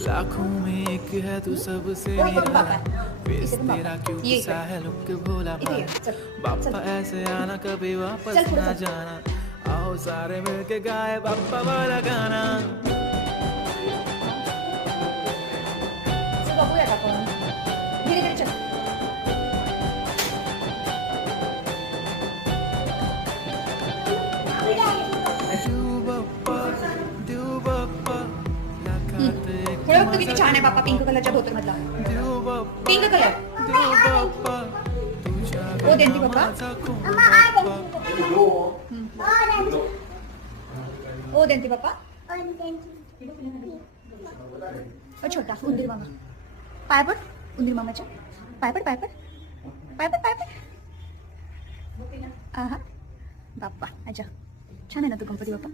लाखों में एक है तू सबसे निराला, फेस तेरा क्यों सा है लुक भोला भाला। बाप्पा ऐसे आना कभी वापस ना जाना, आओ सारे मिलके गाए बाप्पा वाला गाना। चल बघूयात आपण. धीरे धीरे चल. देव बाप्पा देव बाप्पा लाखात एक थोडं बघ किती छान आहे बाप्पा पिंक कलरच्या धोतर मधला. देव बाप्पा पिंक कलर. देव बाप्पा तुझ्या ओ देंती बाप्पा. ओ देंती बाप्पा. ओ छोटा उंदीर मामा. पाय पड उंदीर मामाच्या. पाय पड पाय पड पाय पड पाय पड. आहा बाप्पा अच्छा छान आहे ना तू गणपती बाप्पा.